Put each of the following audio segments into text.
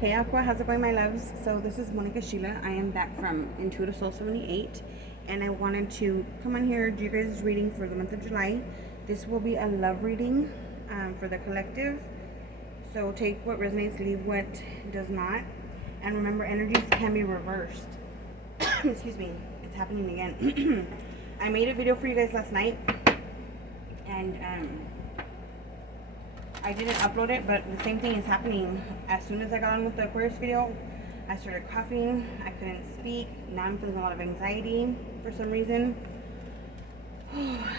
Hey Aqua, how's it going, my loves? So this is Monica Sheila. I am back from Intuitive Soul 78, and I wanted to come on here, do you guys' reading for the month of July. This will be a love reading for the collective. So take what resonates, leave what does not. And remember, energies can be reversed. Excuse me, it's happening again. I made a video for you guys last night, and I didn't upload it, but the same thing is happening. As soon as I got on with the Aquarius video, I started coughing. I couldn't speak. Now I'm feeling a lot of anxiety for some reason.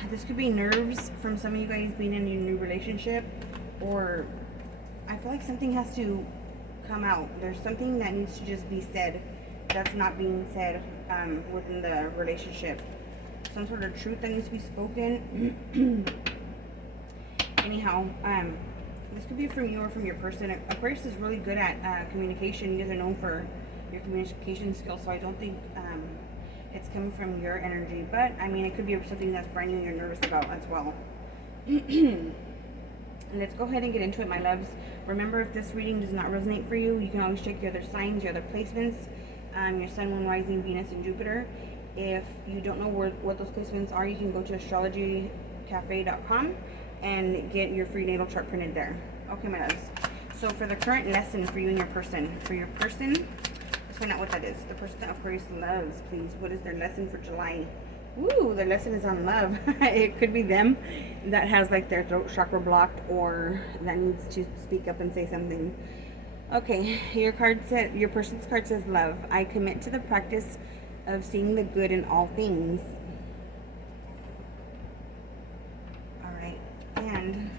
This could be nerves from some of you guys being in a new relationship, or I feel like something has to come out. There's something that needs to just be said that's not being said within the relationship. Some sort of truth that needs to be spoken. Anyhow, this could be from you or from your person. Aquarius is really good at communication. You guys are known for your communication skills, so I don't think it's coming from your energy. But, I mean, it could be something that's brand new and you're nervous about as well. Let's go ahead and get into it, my loves. Remember, if this reading does not resonate for you, you can always check your other signs, your other placements, your sun, moon, rising, Venus, and Jupiter. If you don't know what those placements are, you can go to astrologycafe.com and get your free natal chart printed there. Okay, my loves. So for the current lesson for you and your person, let's find out what that is. The person that Aquarius loves, please. What is their lesson for July? Ooh, their lesson is on love. It could be them that has like their throat chakra blocked, or that needs to speak up and say something. Okay, your person's card says love. I commit to the practice of seeing the good in all things. And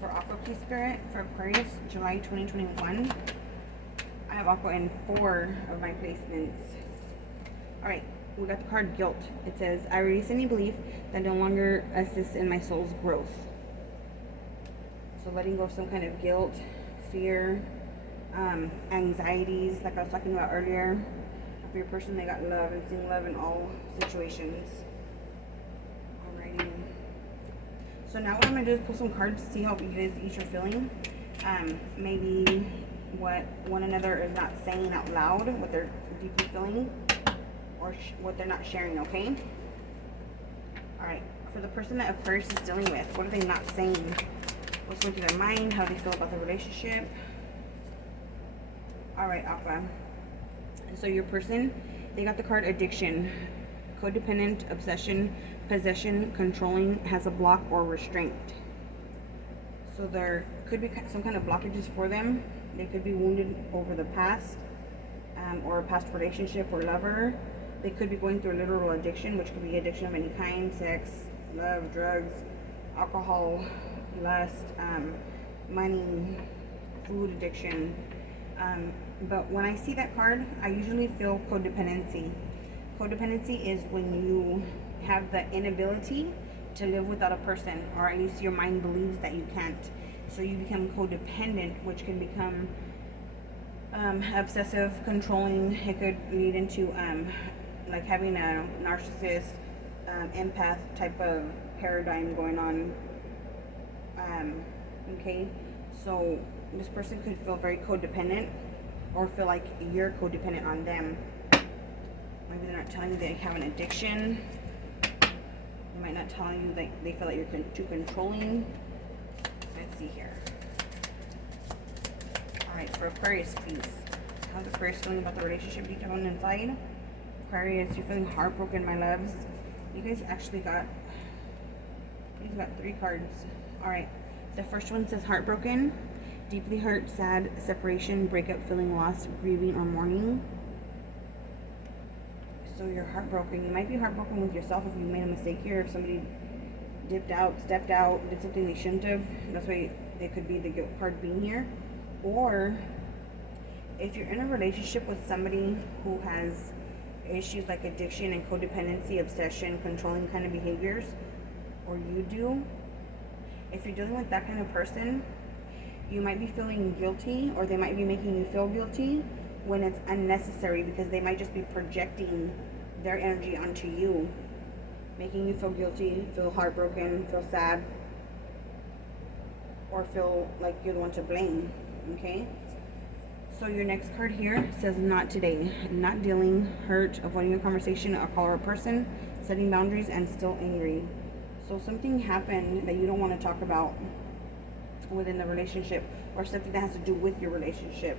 for Aqua Key Spirit, for Aquarius, July 2021, I have Aqua in 4 of my placements. Alright, we got the card Guilt. It says, I release any belief that no longer assists in my soul's growth. So letting go of some kind of guilt, fear, anxieties, like I was talking about earlier. For your person, they got love and seeing love in all situations. Alrighty. So now what I'm going to do is pull some cards to see how you guys each are feeling. Maybe what one another is not saying out loud, what they're deeply feeling, or what they're not sharing, okay? Alright, for the person that Aquarius is dealing with, what are they not saying? What's going through their mind? How do they feel about the relationship? Alright, Aqua. So your person, they got the card Addiction. Codependent, obsession, possession, controlling, has a block or restraint. So there could be some kind of blockages for them. They could be wounded over the past, or a past relationship or lover. They could be going through a literal addiction, which could be addiction of any kind: sex, love, drugs, alcohol, lust, money, food addiction. But when I see that card, I usually feel codependency. Codependency is when you have the inability to live without a person, or at least your mind believes that you can't. So you become codependent, which can become obsessive, controlling. It could lead into like having a narcissist, empath type of paradigm going on. Okay, so this person could feel very codependent, or feel like you're codependent on them. Maybe they're not telling you they have an addiction. They might not tell you that they feel like you're too controlling. Let's see here. Alright, for Aquarius, please. How's Aquarius feeling about the relationship deep down inside? Aquarius, you're feeling heartbroken, my loves. You guys actually got 3 cards. Alright, the first one says heartbroken. Deeply hurt, sad, separation, breakup, feeling lost, grieving, or mourning. So you're heartbroken. You might be heartbroken with yourself if you made a mistake here. If somebody dipped out, stepped out, did something they shouldn't have. That's why it could be the guilt card being here. Or if you're in a relationship with somebody who has issues like addiction and codependency, obsession, controlling kind of behaviors, or you do, if you're dealing with that kind of person, you might be feeling guilty, or they might be making you feel guilty when it's unnecessary, because they might just be projecting their energy onto you, making you feel guilty, feel heartbroken, feel sad, or feel like you're the one to blame. Okay, So your next card here says not today. Not dealing, hurt, avoiding a conversation, a call or a person, setting boundaries, and still angry. So something happened that you don't want to talk about within the relationship, or something that has to do with your relationship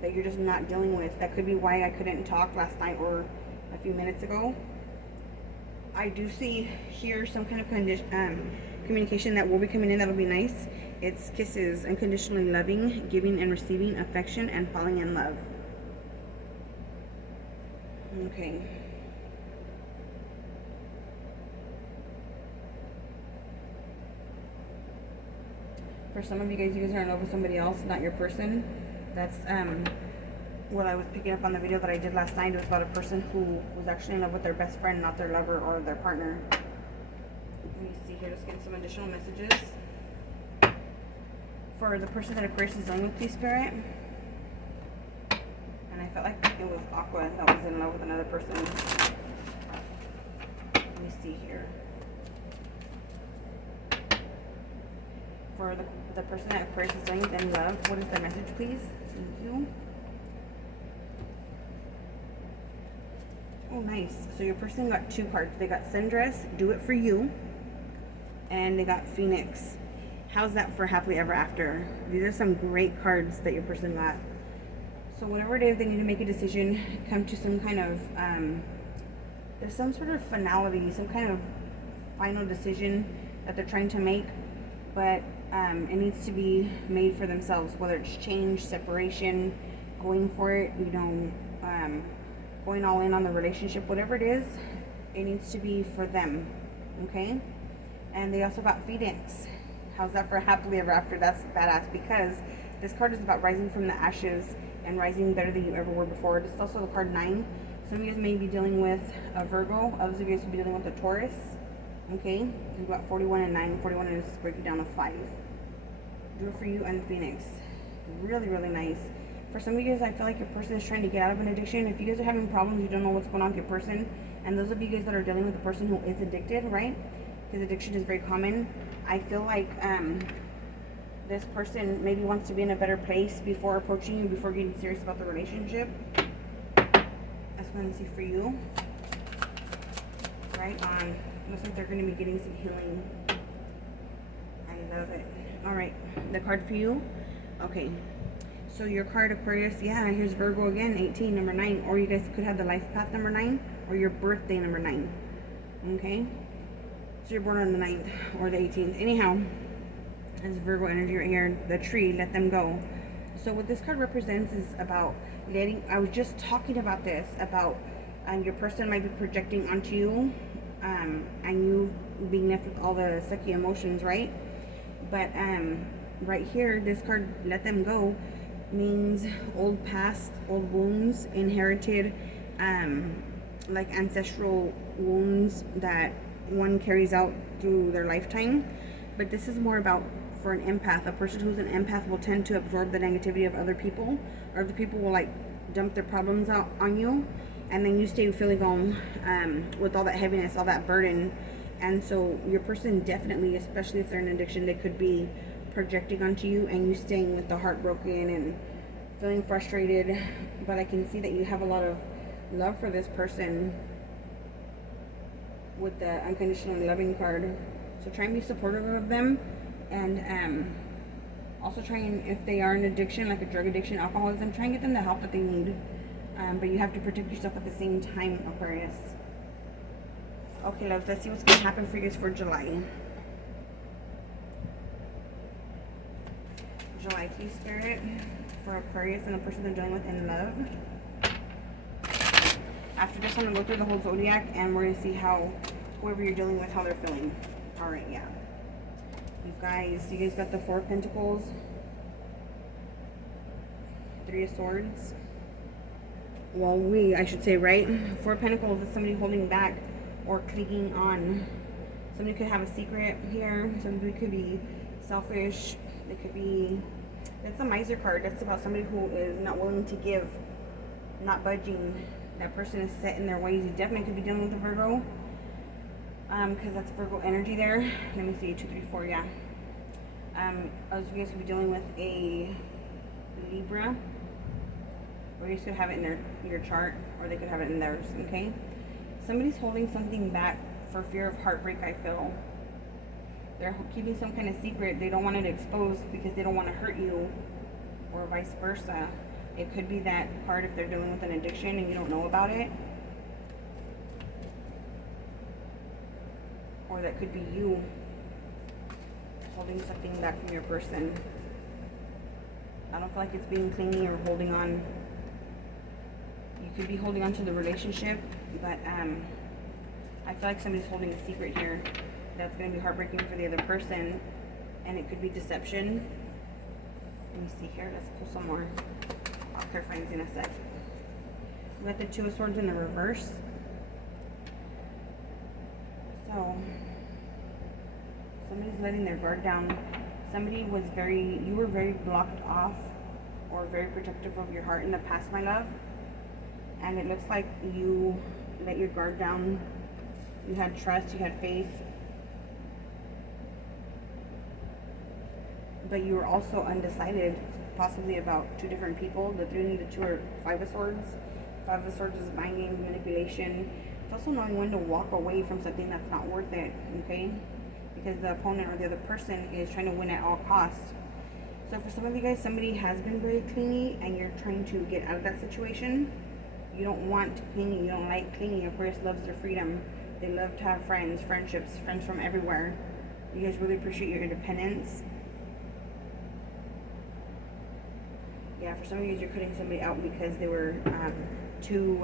that you're just not dealing with. That could be why I couldn't talk last night or a few minutes ago. I do see here some kind of communication that will be coming in that'll be nice. It's kisses, unconditionally loving, giving and receiving affection, and falling in love. Okay. For some of you guys are in love with somebody else, not your person. That's what I was picking up on the video that I did last night. It was about a person who was actually in love with their best friend, not their lover or their partner. Let me see here, just getting some additional messages. For the person that Aquarius is dealing with, please, Spirit. And I felt like it was Aqua that was in love with another person. Let me see here. For the person that Aquarius is dealing with in love, what is their message, please? Thank you. Oh, nice. So your person got two cards. They got Sundress, Do It For You, and they got Phoenix. How's that for happily ever after? These are some great cards that your person got. So whatever it is, they need to make a decision, come to some kind of, there's some sort of finality, some kind of final decision that they're trying to make, but it needs to be made for themselves, whether it's change, separation, going for it, you know, going all in on the relationship, whatever it is, it needs to be for them, okay? And they also got Phoenix. How's that for happily ever after? That's badass, because this card is about rising from the ashes and rising better than you ever were before. This is also the card 9. Some of you guys may be dealing with a Virgo. Others of you guys will be dealing with a Taurus. Okay? We've got 41 and 9. 41 is breaking down to 5. Do It For You and Phoenix. Really, really nice. For some of you guys, I feel like your person is trying to get out of an addiction. If you guys are having problems, you don't know what's going on with your person, and those of you guys that are dealing with a person who is addicted, right? Because addiction is very common. I feel like this person maybe wants to be in a better place before approaching you, before getting serious about the relationship. That's what I'm seeing for you. Right on. Looks like they're going to be getting some healing. I love it. All right, the card for you. Okay, so your card, Aquarius, yeah, here's Virgo again, 18, number 9. Or you guys could have the life path number 9, or your birthday number 9. Okay, so you're born on the 9th or the 18th. Anyhow, there's Virgo energy right here. The tree, let them go. So what this card represents is about letting, I was just talking about this, about your person might be projecting onto you, and you being left with all the sucky emotions, right? But right here, this card, let them go, means old past, old wounds, inherited, like ancestral wounds that one carries out through their lifetime. But this is more about, for an empath, a person who's an empath will tend to absorb the negativity of other people, or the people will like dump their problems out on you, and then you stay feeling with all that heaviness, all that burden. And so your person definitely, especially if they're in addiction, they could be projecting onto you, and you staying with the heart broken and feeling frustrated. But I can see that you have a lot of love for this person with the unconditionally loving card. So try and be supportive of them, and also try and, if they are in addiction, like a drug addiction, alcoholism, try and get them the help that they need. But you have to protect yourself at the same time, Aquarius. Okay, loves, let's see what's going to happen for you guys for July. July, please, Spirit, for Aquarius and the person they're dealing with in love. After this, I'm going to go through the whole zodiac, and we're going to see how whoever you're dealing with, how they're feeling. Alright, yeah. You guys got the 4 of Pentacles, 3 of Swords. Well, I should say, right? 4 of Pentacles is somebody holding back or clinging on. Somebody could have a secret here. Somebody could be selfish. They could be, that's a miser card. That's about somebody who is not willing to give, not budging. That person is set in their ways. You definitely could be dealing with a Virgo, because that's Virgo energy there. Let me see, 2, 3, 4, yeah. Others of you guys could be dealing with a Libra. or you could have it in your chart, or they could have it in theirs, okay? Somebody's holding something back for fear of heartbreak, I feel. They're keeping some kind of secret. They don't want it exposed because they don't want to hurt you, or vice versa. It could be that card if they're dealing with an addiction and you don't know about it. Or that could be you holding something back from your person. I don't feel like it's being clingy or holding on. You could be holding on to the relationship, but I feel like somebody's holding a secret here that's going to be heartbreaking for the other person, and it could be deception. Let me see here. Let's pull some more. I'll clarify these in a sec. We got the Two of Swords in the reverse. So somebody's letting their guard down. Somebody was you were very blocked off or very protective of your heart in the past, my love. And it looks like you let your guard down. You had trust, you had faith. But you were also undecided, possibly about two different people. The 3 and the 2 are 5 of Swords. 5 of Swords is mind games, manipulation. It's also knowing when to walk away from something that's not worth it, okay? Because the opponent or the other person is trying to win at all costs. So for some of you guys, somebody has been very clingy and you're trying to get out of that situation. You don't want clingy, you don't like clingy. Aquarius loves their freedom. They love to have friends, friendships, friends from everywhere. You guys really appreciate your independence. Yeah, for some of you, you're cutting somebody out because they were too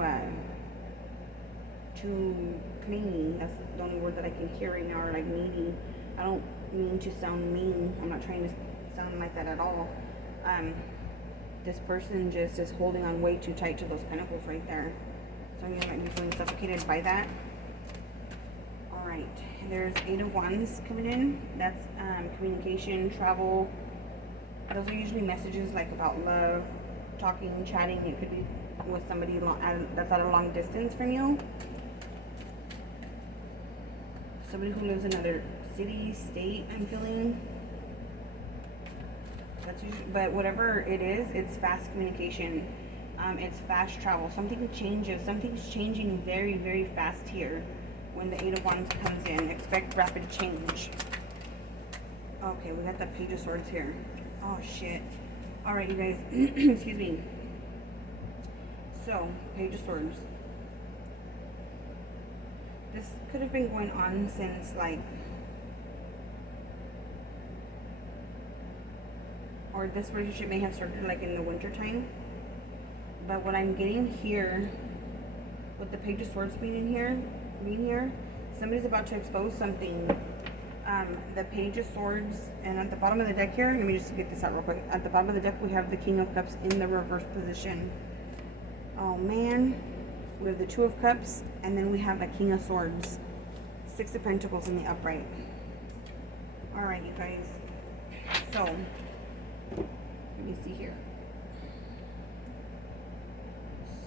clingy. That's the only word that I can hear right now, or like needy. I don't mean to sound mean. I'm not trying to sound like that at all. This person just is holding on way too tight to those pentacles right there. Some of you might be feeling suffocated by that. Alright, there's 8 of Wands coming in. That's communication, travel. Those are usually messages like about love, talking, chatting. It could be with somebody that's at a long distance from you. Somebody who lives in another city, state, I'm feeling. That's usually, but whatever it is, it's fast communication. It's fast travel. Something changes. Something's changing very, very fast here when the 8 of Wands comes in. Expect rapid change. Okay, we got the Page of Swords here. Oh, shit. Alright, you guys. Excuse me. So, Page of Swords. This could have been going on since, like, or this relationship may have started, like, in the winter time. But what I'm getting here, with the Page of Swords being here, somebody's about to expose something. The Page of Swords, and at the bottom of the deck here, let me just get this out real quick. At the bottom of the deck, we have the King of Cups in the reverse position. Oh man, we have the 2 of Cups, and then we have the King of Swords, 6 of Pentacles in the upright. All right, you guys. So let me see here.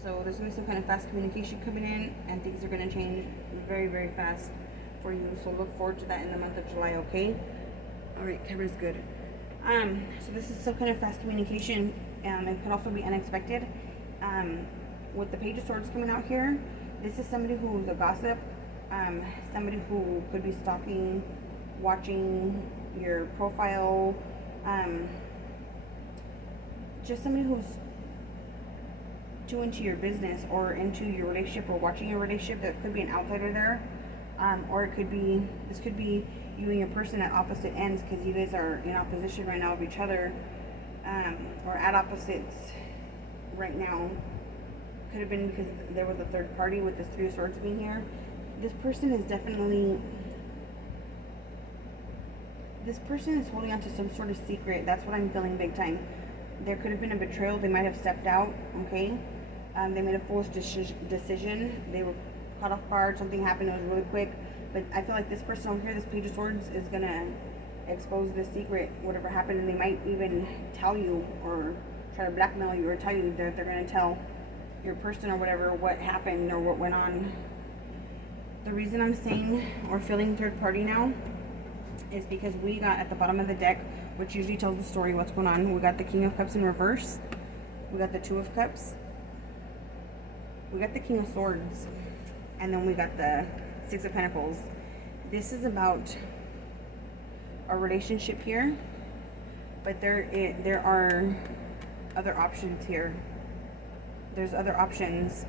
So there's gonna be some kind of fast communication coming in, and things are gonna change very, very fast for you. So look forward to that in the month of July, okay? All right, camera's good. So this is some kind of fast communication. It could also be unexpected. With the Page of Swords coming out here, this is somebody who's a gossip, somebody who could be stalking, watching your profile, just somebody who's too into your business or into your relationship or watching your relationship. That could be an outsider there. Or it could be, this could be you and your person at opposite ends because you guys are in opposition right now of each other, or at opposites right now. Could have been because there was a third party with this 3 of Swords being here. This person is holding on to some sort of secret. That's what I'm feeling big time. There could have been a betrayal. They might have stepped out, okay? They made a foolish decision. They were caught off guard. Something happened. It was really quick. But I feel like this person over here, this Page of Swords, is going to expose the secret, whatever happened. And they might even tell you or try to blackmail you or tell you that they're going to tell your person or whatever what happened or what went on. The reason I'm saying or feeling third party now is because we got at the bottom of the deck, which usually tells the story what's going on. We got the King of Cups in reverse. We got the 2 of Cups. We got the King of Swords, and then we got the Six of Pentacles. This is about a relationship here, but there are other options here. There's other options.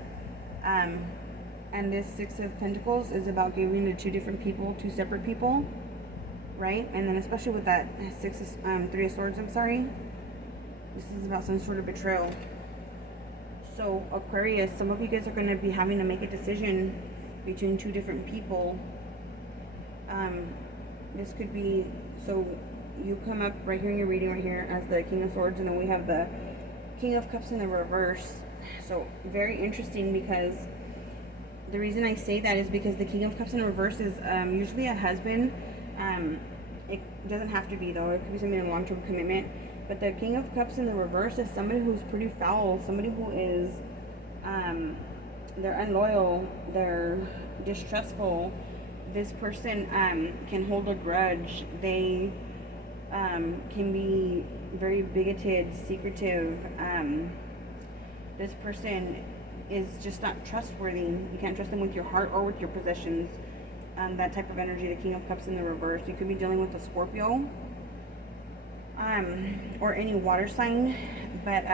And this Six of Pentacles is about giving to two different people, two separate people, right? And then especially with that Three of Swords, I'm sorry. This is about some sort of betrayal. So Aquarius, some of you guys are going to be having to make a decision between two different people. This could be, so you come up right here in your reading right here as the King of Swords, and then we have the King of Cups in the reverse. So very interesting, because the reason I say that is because the King of Cups in the reverse is usually a husband. It doesn't have to be, though. It could be something in a long-term commitment. But the King of Cups in the reverse is somebody who's pretty foul. Somebody who is, they're unloyal. They're distrustful. This person can hold a grudge. They can be very bigoted, secretive. This person is just not trustworthy. You can't trust them with your heart or with your possessions. That type of energy, the King of Cups in the reverse. You could be dealing with a Scorpio, or any water sign, but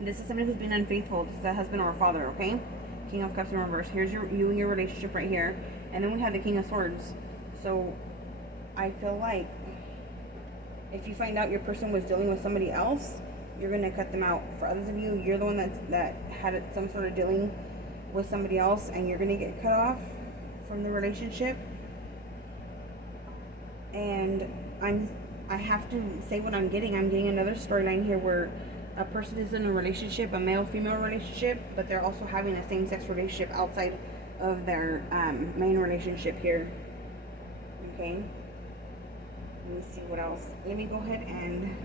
this is somebody who's been unfaithful. This is a husband or a father, okay? King of Cups in reverse. Here's you and your relationship right here, and then we have the King of Swords. So I feel like if you find out your person was dealing with somebody else, you're gonna cut them out. For others of you, you're the one that had some sort of dealing with somebody else, and you're gonna get cut off from the relationship. And I have to say what I'm getting. I'm getting another storyline here where a person is in a relationship, a male-female relationship, but they're also having a same-sex relationship outside of their main relationship here. Okay. Let me see what else. Let me go ahead and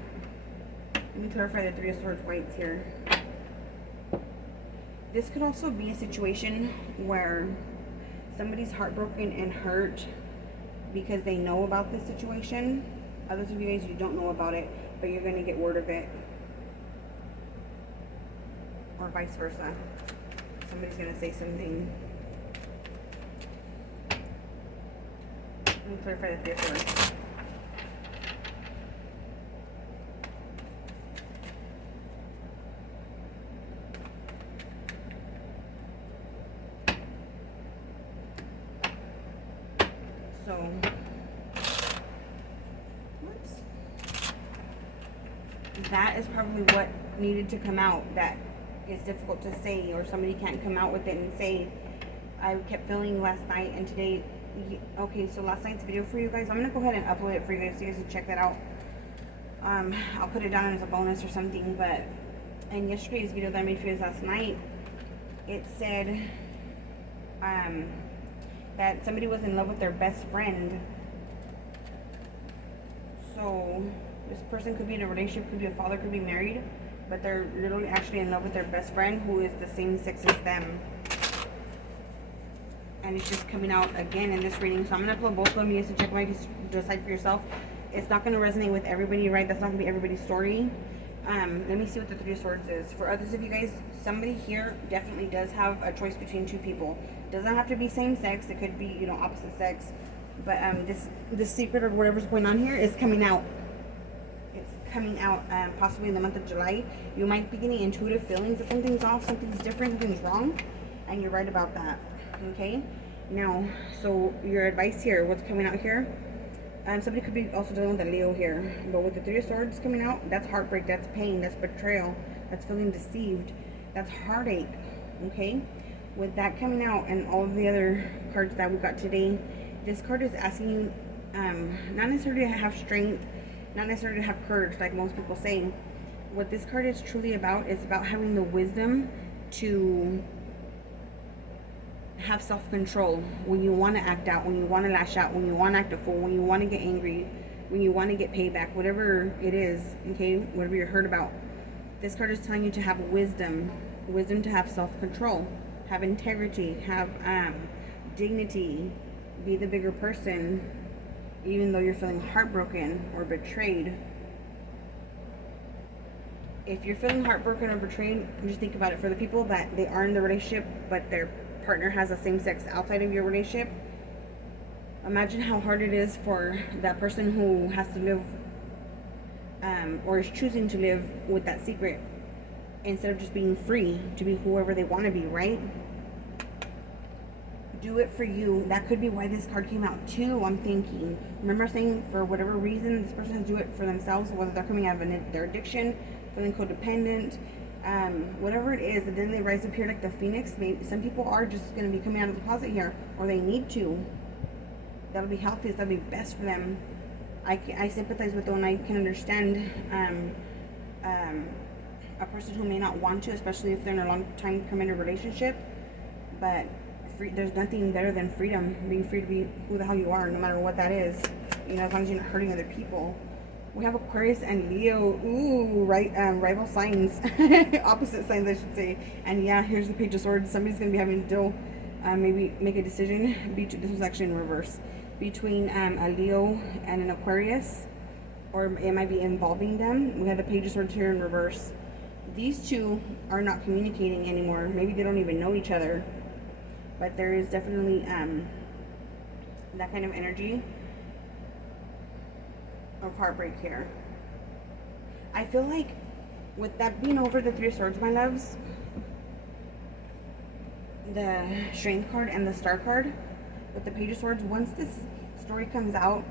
let me clarify the Three of Swords whites here. This could also be a situation where somebody's heartbroken and hurt because they know about this situation. Others of you guys, you don't know about it, but you're going to get word of it. Or vice versa. Somebody's going to say something. Let me clarify the Three of Swords. So, that is probably what needed to come out. That is difficult to say, or somebody can't come out with it and say, I kept feeling last night and today. Okay, so last night's video for you guys, I'm going to go ahead and upload it for you guys so you guys can check that out. I'll put it down as a bonus or something, but in yesterday's video that I made for you guys last night, it said that somebody was in love with their best friend. So this person could be in a relationship, could be a father, could be married, but they're literally actually in love with their best friend who is the same sex as them. And it's just coming out again in this reading. So I'm going to upload both of them. You guys can check them out. You can decide for yourself. It's not going to resonate with everybody, right? That's not going to be everybody's story. Let me see what the Three of Swords is. For others of you guys, somebody here definitely does have a choice between two people. It doesn't have to be same sex. It could be, you know, opposite sex. But this secret or whatever's going on here is coming out. It's coming out possibly in the month of July. You might be getting intuitive feelings that something's off, something's different, something's wrong. And you're right about that. Okay? Now, so your advice here, what's coming out here? Somebody could be also dealing with a Leo here. But with the Three of Swords coming out, that's heartbreak, that's pain, that's betrayal, that's feeling deceived, that's heartache. Okay? With that coming out and all of the other cards that we got today, this card is asking you not necessarily to have strength, not necessarily to have courage like most people say. What this card is truly about is about having the wisdom to have self-control when you want to act out, when you want to lash out, when you want to act a fool, when you want to get angry, when you want to get payback, whatever it is, okay, whatever you're hurt about. This card is telling you to have wisdom to have self-control, have integrity, have dignity, be the bigger person, even though you're feeling heartbroken or betrayed. If you're feeling heartbroken or betrayed, just think about it. For the people that they are in the relationship, but their partner has the same sex outside of your relationship, imagine how hard it is for that person who has to live or is choosing to live with that secret instead of just being free to be whoever they want to be, right? Do it for you. That could be why this card came out too, I'm thinking. Remember saying for whatever reason this person has to do it for themselves, whether they're coming out of their addiction, feeling codependent, whatever it is, and then they rise up here like the phoenix. Maybe some people are just going to be coming out of the closet here, or they need to. That'll be healthiest, that'll be best for them. I sympathize with them, and I can understand a person who may not want to, especially if they're in a long time committed relationship. But there's nothing better than freedom, being free to be who the hell you are, no matter what that is. You know, as long as you're not hurting other people. We have Aquarius and Leo. Ooh, right, rival signs, opposite signs, I should say. And yeah, here's the Page of Swords. Somebody's gonna be having to deal, maybe make a decision. This was actually in reverse, between a Leo and an Aquarius, or it might be involving them. We have the Page of Swords here in reverse. These two are not communicating anymore. Maybe they don't even know each other. But there is definitely that kind of energy of heartbreak here. I feel like with that being over the Three of Swords, my loves, the Strength card and the Star card, with the Page of Swords, once this story comes out,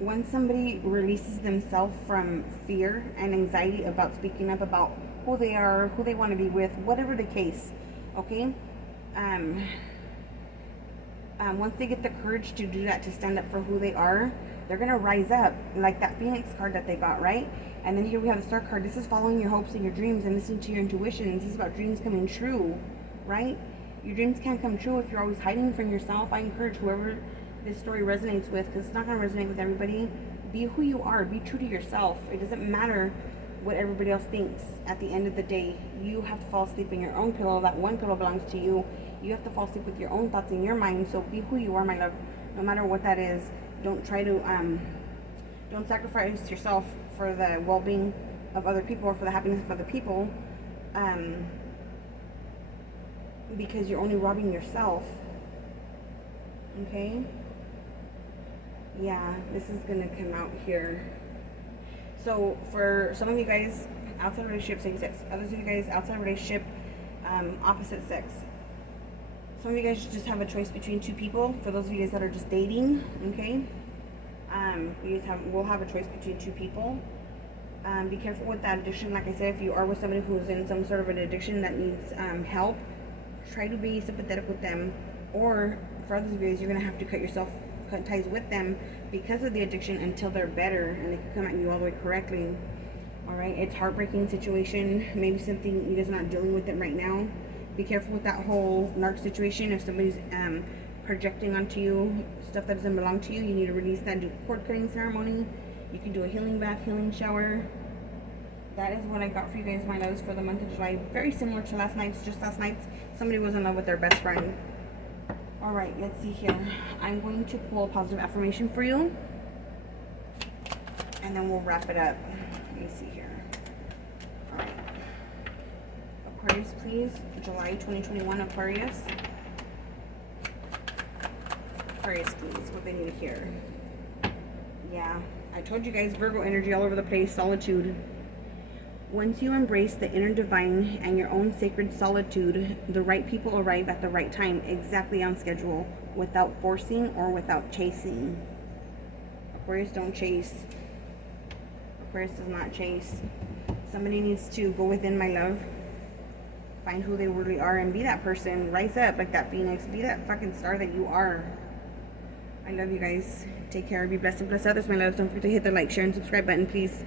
once somebody releases themselves from fear and anxiety about speaking up about who they are, who they want to be with, whatever the case, okay? Once they get the courage to do that, to stand up for who they are, they're going to rise up like that Phoenix card that they got, right? And then here we have the Star card. This is following your hopes and your dreams and listening to your intuitions. This is about dreams coming true, right? Your dreams can't come true if you're always hiding from yourself. I encourage whoever this story resonates with, because it's not going to resonate with everybody. Be who you are. Be true to yourself. It doesn't matter what everybody else thinks. At the end of the day, you have to fall asleep in your own pillow. That one pillow belongs to you. You have to fall asleep with your own thoughts in your mind. So be who you are, my love, no matter what that is. Don't try to don't sacrifice yourself for the well-being of other people or for the happiness of other people, because you're only robbing yourself. Okay? Yeah, this is gonna come out here. So for some of you guys outside relationship, same sex. Others of you guys outside relationship, opposite sex. Some of you guys just have a choice between two people. For those of you guys that are just dating, okay, you guys will have a choice between two people. Be careful with that addiction. Like I said, if you are with somebody who's in some sort of an addiction that needs help, try to be sympathetic with them. Or for others of you guys, you're gonna have to cut ties with them because of the addiction until they're better and they can come at you all the way correctly. All right, it's a heartbreaking situation. Maybe something you guys are not dealing with it right now. Be careful with that whole narc situation. If somebody's projecting onto you stuff that doesn't belong to you, you need to release that. Do a cord cutting ceremony. You can do a healing bath, healing shower. That is what I got for you guys, my loves, for the month of July. Very similar to last night's. Just last night's, somebody was in love with their best friend. All right, let's see here. I'm going to pull a positive affirmation for you, and then we'll wrap it up. Let me see here. All right. Aquarius, please. July 2021, Aquarius. Aquarius, please. What they need to hear. Yeah, I told you guys, Virgo energy all over the place. Solitude. Once you embrace the inner divine and your own sacred solitude, the right people arrive at the right time, exactly on schedule, without forcing or without chasing. Aquarius, don't chase. Aquarius does not chase. Somebody needs to go within, my love. Find who they really are and be that person. Rise up like that phoenix. Be that fucking star that you are. I love you guys. Take care. Be blessed and bless others, my loves. Don't forget to hit the like, share, and subscribe button, please.